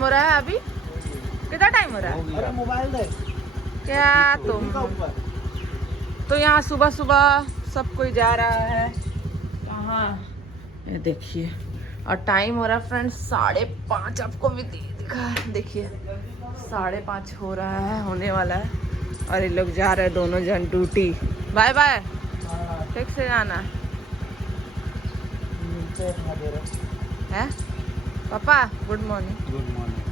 Time हो रहा है अभी? कितना टाइम हो रहा है? अरे मोबाइल दे क्या तुम तो यहाँ सुबह सुबह सब कोई जा रहा है कहाँ? ये देखिए, और टाइम हो रहा है फ्रेंड्स 5:30। आपको भी दिखा, देखिए 5:30 हो रहा है, होने वाला है। और ये लोग जा रहे हैं दोनों जन ड्यूटी। बाय बाय, ठीक से जाना है। पापा गुड मॉर्निंग। Good morning.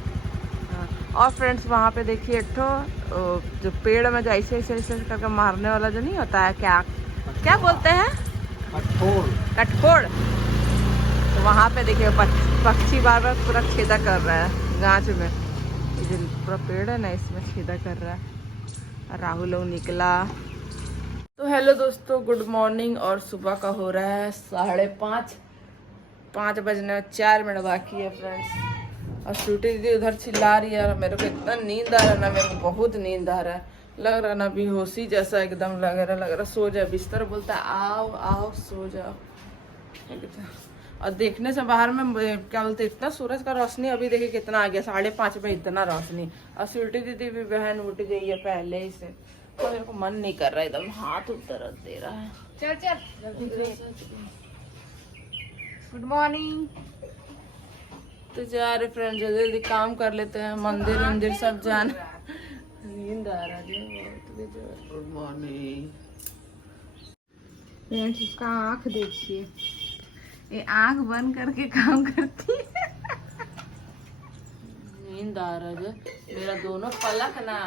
हाँ, और फ्रेंड्स वहाँ पे देखिए एक ठो जो पेड़ में जो ऐसे ऐसे ऐसे करके मारने वाला जो नहीं होता है, क्या क्या बोलते हैं? कठफोड़। तो वहाँ पे देखिए पक्षी बार बार पूरा छेदा कर रहा है गाछ में। ये जो पूरा पेड़ है ना, इसमें छेदा कर रहा है। राहुल लोग निकला। तो हेलो दोस्तों, गुड मॉर्निंग। और सुबह का हो रहा है 5:30। 5 बजने में 4 मिनट बाकी है फ्रेंड्स। और श्रुति दीदी उधर चिल्ला रही है। मेरे को इतना नींद आ रहा है ना, मेरे को बहुत नींद आ रहा है। लग रहा है ना बेहोशी जैसा एकदम लग रहा सो जा। बिस्तर बोलता है आओ आओ सो जाओ। और देखने से बाहर में क्या बोलते, इतना सूरज का रोशनी अभी देखिए कितना आ गया। 5:30 में इतना रोशनी। और स्वीटी दीदी भी बहन उठ गई है पहले ही से। तो मेरे को मन नहीं कर रहा, एकदम हाथ दर्द दे रहा है। चल चल गुड मॉर्निंग। तो जा रहे फ्रेंड, जल्दी जल्दी काम कर लेते हैं। मंदिर मंदिर सब जाना। नींद आ रहा है। Good morning. इसका आँख देखिए, ये आँख बंद करके काम करती है। नींद आ रहा है। मेरा दोनों पलक ना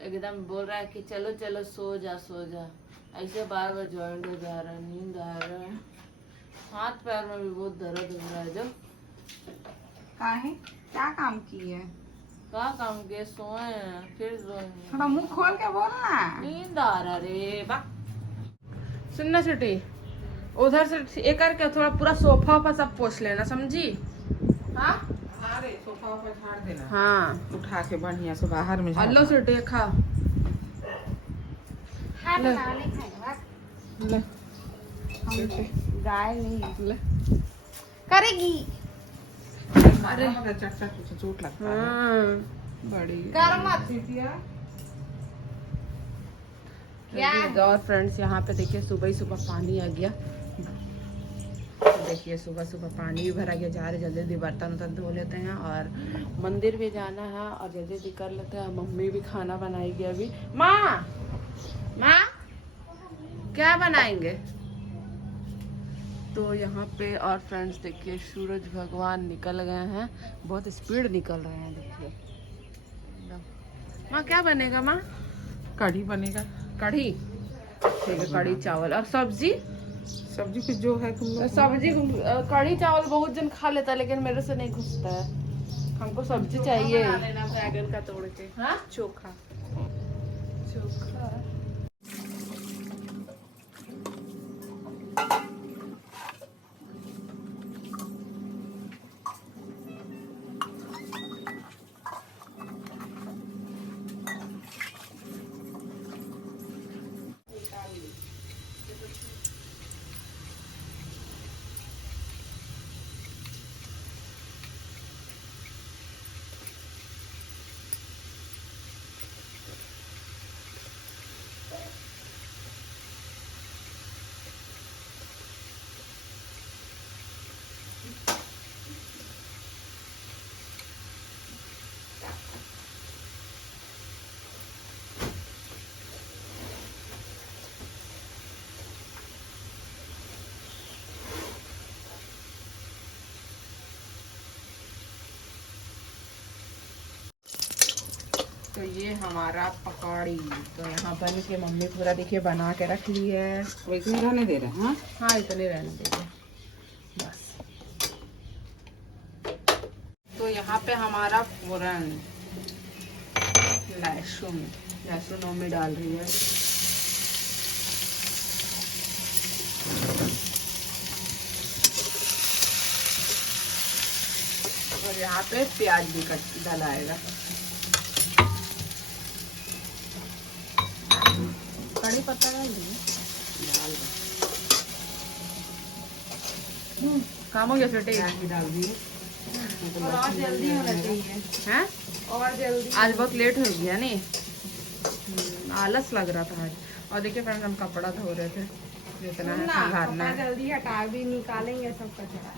एकदम बोल रहा है कि चलो चलो सो जा सो जा। ऐसे बार बार ज्वाइंट हो जा रहा है। नींद आ रहा है। हाथ पैर में भी बहुत दर्द हो रहा है। जो काहे क्या काम किए? क्या काम किए? सोए फिर सोए। थोड़ा मुंह खोल के बोलना। नींद आ रहा रे बा। सुनना छुट्टी, उधर से एक करके थोड़ा पूरा सोफा वोफा सब पोछ लेना, समझी? हाँ अरे सोफा वोफा झाड़ देना। हाँ उठा के बढ़िया से बाहर में। हेलो छुट्टी खा ले। गाय नहीं ले करेगी। अरे चोट लगता है बड़ी। और फ्रेंड्स यहाँ पे देखिए सुबह ही सुबह पानी आ गया। देखिए सुबह सुबह पानी भी भरा गया। जा रहे जल्दी जल्दी बर्तन वर्तन धो लेते हैं और मंदिर भी जाना है और जल्दी जल्दी कर लेते हैं। मम्मी भी खाना बनाएगी अभी। माँ माँ क्या बनाएंगे? तो यहाँ पे और फ्रेंड्स देखिए सूरज भगवान निकल गए हैं। बहुत स्पीड निकल रहे हैं देखिए। माँ क्या बनेगा? माँ कढ़ी बनेगा। कढ़ी ठीक है, कढ़ी चावल। और सब्जी? सब्जी कुछ जो है तुम लोग। सब्जी कढ़ी चावल बहुत जन खा लेता है, लेकिन मेरे से नहीं घुसता है। हमको सब्जी चाहिए। बैगन का तोड़ के। हाँ चोखा चोखा। तो ये हमारा पकौड़ी तो यहाँ बन के मम्मी पूरा देखिए बना के रख ली है। वो इतने रहने दे रहे हैं? हाँ इतने रहने दे रहे बस। तो यहाँ पे हमारा फोरन लहसुन मम्मी डाल रही है। और यहाँ पे प्याज भी कट डालाएगा। कड़ी पत्ता डाल दिए। काम हो गया फिर डाल दिए। और जल्दी होना चाहिए हैं, और जल्दी। आज बहुत लेट हो गया नहीं, आलस लग रहा था आज। और देखिए फ्रेंड्स, हम कपड़ा धो रहे थे, जितना है संभालना है। जल्दी हटा भी निकालेंगे सब कचरा।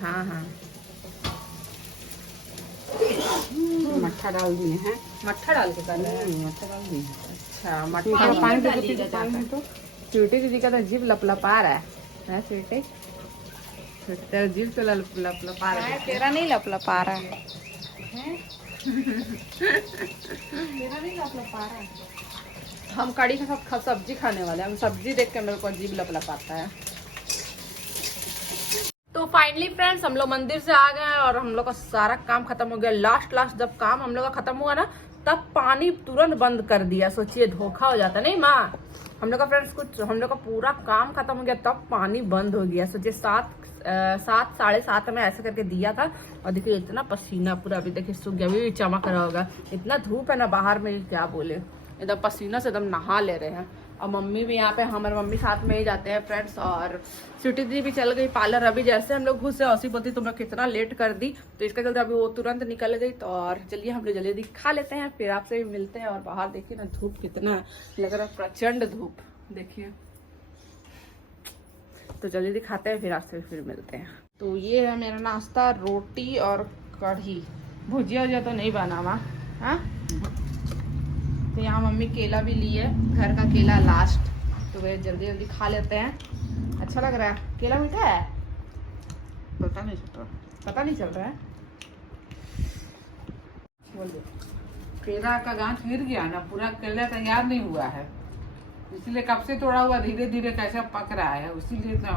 हाँ हाँ, मट्ठा डाल दिए हैं। मट्ठा डाल के कर रहे हैं। मट्ठा डाल दिए। अच्छा, मट्ठा पानी तो स्वीटी दीदी का तो जीभ लपलपा रहा है स्वीटी, तेरा जीभ तो लपलपा रहा है, तेरा नहीं लपलपा रहा है, तेरा नहीं लपलपा रहा है। हम कड़ी के साथ सब्जी खाने वाले हैं, हम सब्जी देख के मेरे को जीभ लपलपाता है। तो फाइनली फ्रेंड्स, हम लोग मंदिर से आ गए हैं और हम लोग का सारा काम खत्म हो गया। लास्ट जब काम हम लोग का खत्म हुआ ना, तब पानी तुरंत बंद कर दिया। सोचिए, धोखा हो जाता नहीं माँ। हम लोग का फ्रेंड्स कुछ, हम लोग का पूरा काम खत्म हो गया तब पानी बंद हो गया। सोचिए 7 में ऐसा करके दिया था। और देखिए इतना पसीना पूरा, अभी देखिए सूख गया, अभी चमक रहा होगा। इतना धूप है ना बाहर में, क्या बोले, एकदम पसीना से एकदम नहा ले रहे हैं। और मम्मी भी यहाँ पे, हमारे मम्मी साथ में ही जाते हैं फ्रेंड्स। और स्वीटी दी भी चल गई पार्लर। अभी जैसे हम लोग घुसे, औसी बोलती तुम लोग कितना लेट कर दी, तो इसका चलते अभी वो तुरंत निकल गई। तो और चलिए हम लोग जल्दी खा लेते हैं, फिर आपसे भी मिलते हैं। और बाहर देखिए ना धूप कितना लग रहा है, प्रचंड धूप देखिए। तो जल्दी दिखाते हैं, फिर आपसे फिर मिलते हैं। तो ये है मेरा नाश्ता, रोटी और कढ़ी। भुजिया वुजिया तो नहीं बना हुआ। हाँ, तो यहाँ मम्मी केला भी ली है, घर का केला लास्ट। तो वे जल्दी जल्दी खा लेते हैं। अच्छा लग रहा है। केला मीठा है, पता नहीं चल रहा, पता नहीं चल रहा है। बोल दो। केला का गांठ गिर गया ना, पूरा केला तैयार नहीं हुआ है, इसलिए कब से तोड़ा हुआ, धीरे धीरे कैसे पक रहा है, इसीलिए तो।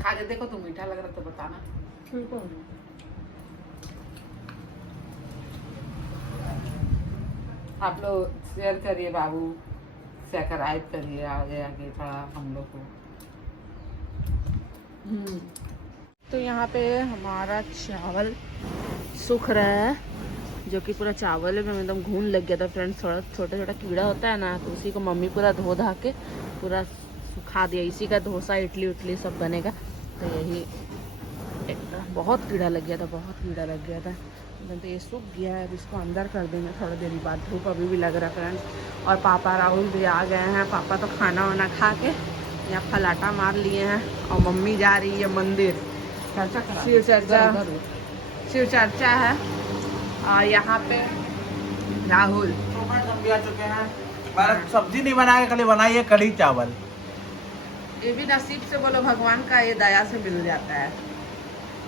खा के देखो, तुम मीठा लग रहा तो बताना। ठीक है। आप लोग शेयर करिए बाबू, सब्सक्राइब करिए, आगे आगे थोड़ा हम लोग को। तो यहाँ पे हमारा चावल सूख रहा है, जो कि पूरा चावल में एकदम घून लग गया था फ्रेंड्स। थोड़ा छोटा छोटा कीड़ा होता है ना, तो उसी को मम्मी पूरा धो धा के पूरा सुखा दिया। इसी का डोसा, इडली उटली सब बनेगा। तो यही बहुत कीड़ा लग गया था, बहुत कीड़ा लग गया था। तो ये सूख गया है, अब इसको अंदर कर देंगे थोड़ी देर बाद। धूप अभी भी लग रहा है फ्रेंड्स। और पापा राहुल भी आ गए हैं। पापा तो खाना वाना खा के यहाँ फलाटा मार लिए हैं। और मम्मी जा रही है मंदिर, शिव चर्चा है। और यहाँ पे राहुल आ चुके हैं। सब्जी नहीं बनाए, खाली बनाई है कढ़ी चावल। ये भी नसीब से बोलो, भगवान का ये दया से मिल जाता है।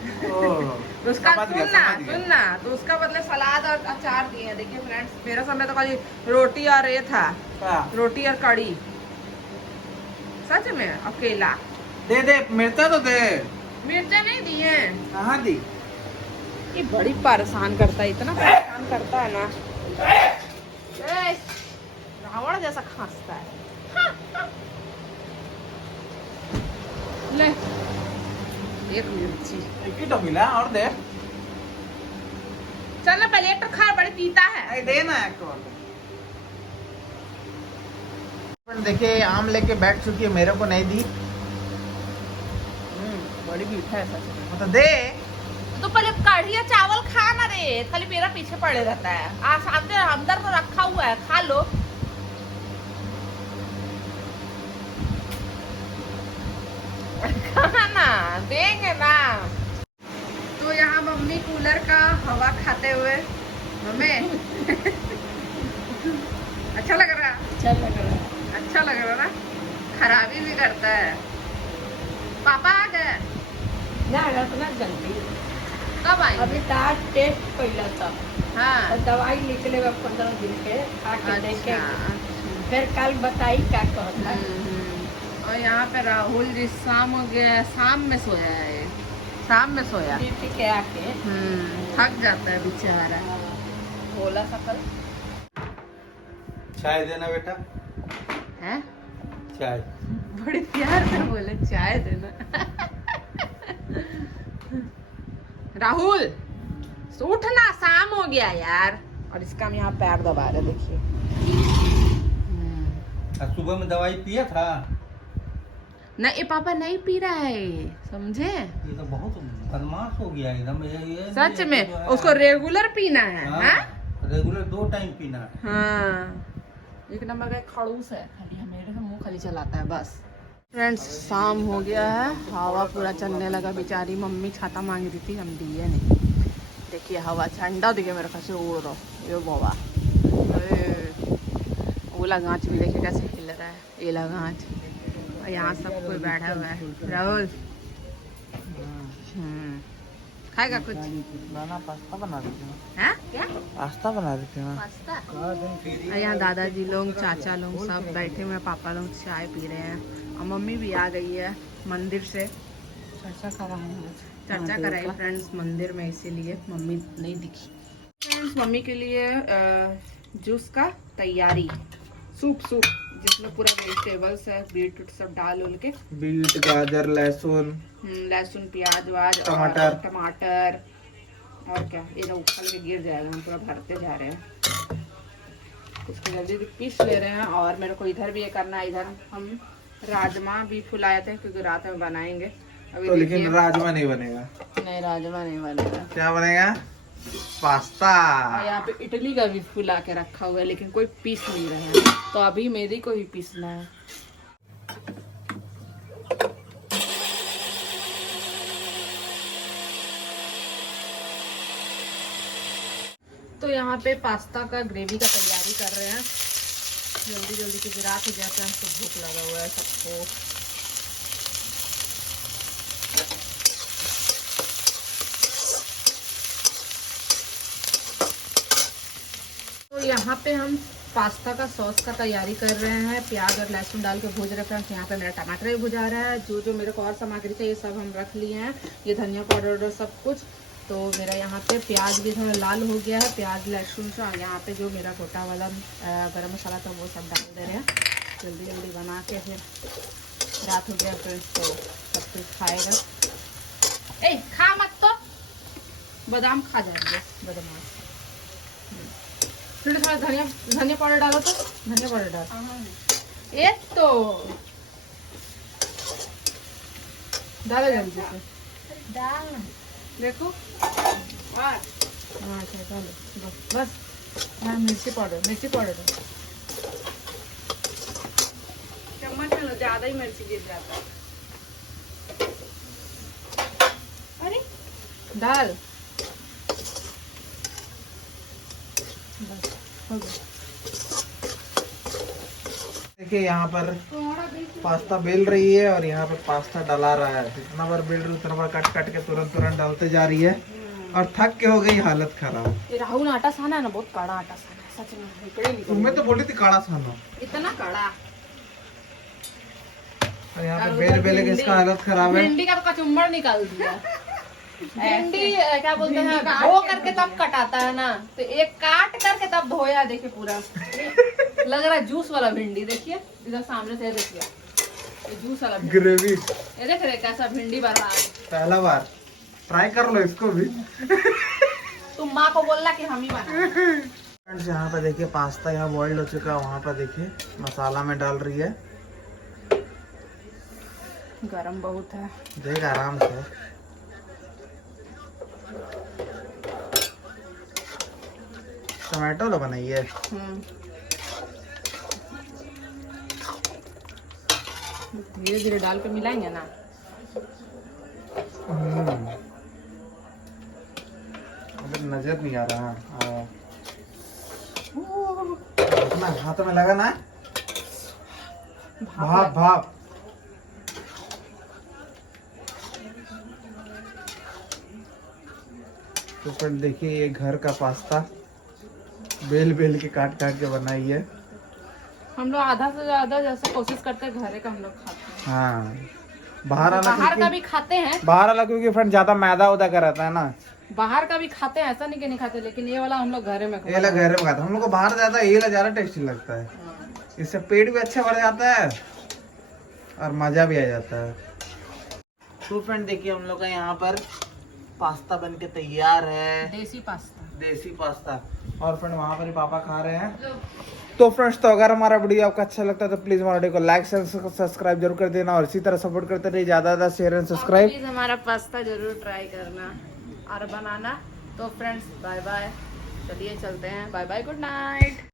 तो उसका सुनना, तो उसका बदले सलाद और अचार दिए हैं। देखिए फ्रेंड्स, मेरा समय तो खाली रोटी और ये था, रोटी और कढ़ी, सच में। अकेला दे दे, मिर्चा तो दे। मिर्चा नहीं दिए, कहाँ दी? ये बड़ी परेशान करता है, इतना परेशान करता है ना, रावण जैसा खांसता है। ले एक मिर्ची, एक ही तो मिला, और दे। चल ना, पहले एक तो खा, बड़ी पीता है। दे ना एक तो। देखिए आम लेके बैठ चुकी है, मेरे को नहीं दी। बड़ी मीठा है सच में। तो दे। तो पहले कढ़ी और चावल खा ना रे, खाली मेरा पीछे पड़े रहता है। सामने अंदर तो रखा हुआ है, खा लो। खाना देंगे ना। तो यहाँ मम्मी कूलर का हवा खाते हुए, मम्मी अच्छा लग रहा है, अच्छा लग रहा ना, खराबी भी करता है। पापा आ गए ना, इतना जल्दी कब आए? अभी टेस्ट पहला था। हाँ, और दवाई निकलेगा 15 दिन के, आके देखे, अच्छा। फिर कल बताई क्या कहता। और यहाँ पे राहुल जी शाम हो गया, शाम में सोया है, शाम में सोया। ड्यूटी के आके थक जाता है बेचारा। बोला सकल चाय देना बेटा। है, चाय बड़ी प्यार से बोले चाय देना। राहुल उठना, शाम हो गया यार। और इसका हम यहाँ पैर दबा रहे, देखिए। सुबह में दवाई पिया था। नहीं पापा नहीं पी रहा है, समझे। ये तो बहुत बदमाश हो गया एकदम ये सच में उसको रेगुलर पीना है। हाँ? रेगुलर 2 टाइम पीना है। हाँ, एक नंबर का खड़ूस है, खाली मेरे से मुंह खाली चलाता है बस। फ्रेंड्स शाम हो गया है, हवा पूरा चलने लगा। बेचारी मम्मी छाता मांग रही थी, हम दिए नहीं। देखिए हवा ठंडा देखिए मेरे कैसे उड़ रहा ये बाबा। ओला गाछ भी देखिए कैसे हिल रहा है, एला गाछ। और यहाँ सब कोई बैठा हुआ है। राहुल खाएगा कुछ? नाना पास्ता बना रही थी। हैं? क्या पास्ता बना रही थी ना। पास्ता? और यहाँ दादाजी लोग, चाचा लोग सब बैठे हुए, पापा लोग चाय पी रहे हैं और मम्मी भी आ गई है मंदिर से। चर्चा कर रहे हैं, चर्चा कराई फ्रेंड्स मंदिर में, इसीलिए मम्मी नहीं दिखी। फ्रेंड्स मम्मी के लिए जूस का तैयारी, सूप जिसमें पूरा वेजिटेबल्स है, बीट रूट सब डाल उल के, बीट, गाजर, लहसुन, प्याज वाज, टमाटर और क्या, ये तो उछल के गिर जाएगा। हम पूरा भरते जा रहे हैं, इसको जल्दी पीस ले रहे हैं। और मेरे को इधर भी ये करना है, इधर हम राजमा भी फुलाए थे क्योंकि रात में बनाएंगे अभी तो। लेकिन राजमा नहीं बनेगा। नहीं राजमा नहीं बनेगा। क्या बनेगा? पास्ता। और यहाँ पे इडली का भी फुला के रखा हुआ है, लेकिन कोई पीस नहीं रहा है, तो अभी मेरी को ही पीसना है। तो यहाँ पे पास्ता का ग्रेवी का तैयारी कर रहे हैं जल्दी क्योंकि रात हो जाता है, हमको भूख लगा हुआ है सबको। तो यहाँ पे हम पास्ता का सॉस का तैयारी कर रहे हैं, प्याज और लहसुन डाल के भूज रखे हैं। यहाँ पे मेरा टमाटर भी भुजा रहा है, जो मेरे को और सामग्री चाहिए सब हम रख लिए हैं, ये धनिया पाउडर सब कुछ। तो मेरा यहाँ पे प्याज भी थोड़ा लाल हो गया है, प्याज लहसुन से। और यहाँ पे जो मेरा गोटा वाला गरम मसाला था वो सब डाल दे रहे हैं जल्दी बना के। फिर रात हो गया फिर तो सब कुछ खाएगा। ए खा मत तो, बादाम खा जाएंगे बदमाश। फिर थोड़ा धनिया पाउडर डालो, तो धनिया पाउडर डाल, एक तो डालो जल्दी से, डाल देखो। हाँ डालो बस। हाँ मिर्ची पाउडर डालो, चम्मच में लो, ज्यादा ही मिर्ची गिर जाता है। अरे डाल बस हो गया। देखिए यहाँ पर पास्ता बेल रही है और यहाँ पे पास्ता डला रहा है। जितना बार बेल रही उतना बार कट के तुरंत डालते जा रही है और थक के हो गई हालत खराब। ये राहुल आटा साना है ना, बहुत कड़ा आटा साना है सच में। तुम्हें तो बोली थी काढ़ा साना, इतना कड़ा। और यहाँ पे बेल के इसका हालत खराब है। भिंडी का तो कचुम्बर निकाल दिया। भिंडी क्या बोलते हैं, धो करके तब कटाता है ना, तो एक काट करके तब धोया। देखिए पूरा लग रहा है जूस वाला भिंडी। देखिए इधर सामने से देखिए, ये जूस वाला ग्रेवी। ये देख रहे कैसा भिंडी बन रहा है। पहला बार ट्राई कर लो इसको भी। तुम माँ को बोलना कि हम ही बना। फ्रेंड्स यहाँ पे देखिए पास्ता यहाँ बॉइल्ड हो चुका है, वहाँ पर देखिए मसाला में डाल रही है। गरम बहुत है, देख आराम से। टमाटो लो बनाई है। धीरे धीरे डाल के मिलाएंगे ना। नजर नहीं आ रहा। अपना हाथ में लगा ना, भाप। तो फ्रेंड देखिए ये घर का पास्ता बेल के काट के बनाई है। हम लोग आधा से ज्यादा जैसे कोशिश करते हैं घरे का हम लोग खाते हैं। हाँ बाहर का भी खाते हैं, बाहर वाला क्योंकि फ्रेंड ज्यादा मैदा उदा का रहता है ना। बाहर का भी खाते हैं, ऐसा नहीं कि नहीं खाते, लेकिन ये वाला हम लोग घरे में ये वाला घर में खाते हैं। हम लोग को बाहर ज्यादा टेस्टी लगता है। इससे पेट भी अच्छा भर जाता है और मजा भी आ जाता है। तो फ्रेंड देखिए हम लोग का यहाँ पर पास्ता बन के तैयार है, देसी पास्ता। देसी पास्ता। और फ्रेंड वहाँ पर ही पापा खा रहे हैं। तो फ्रेंड्स, तो अगर हमारा वीडियो आपको अच्छा लगता है तो प्लीज हमारे वीडियो को लाइक सब्सक्राइब जरूर कर देना, और इसी तरह सपोर्ट करते रहिए, ज्यादा शेयर एंड सब्सक्राइब। प्लीज हमारा पास्ता जरूर ट्राई करना और बनाना। तो फ्रेंड्स बाय बाय, चलिए चलते हैं, बाय बाय, गुड नाइट।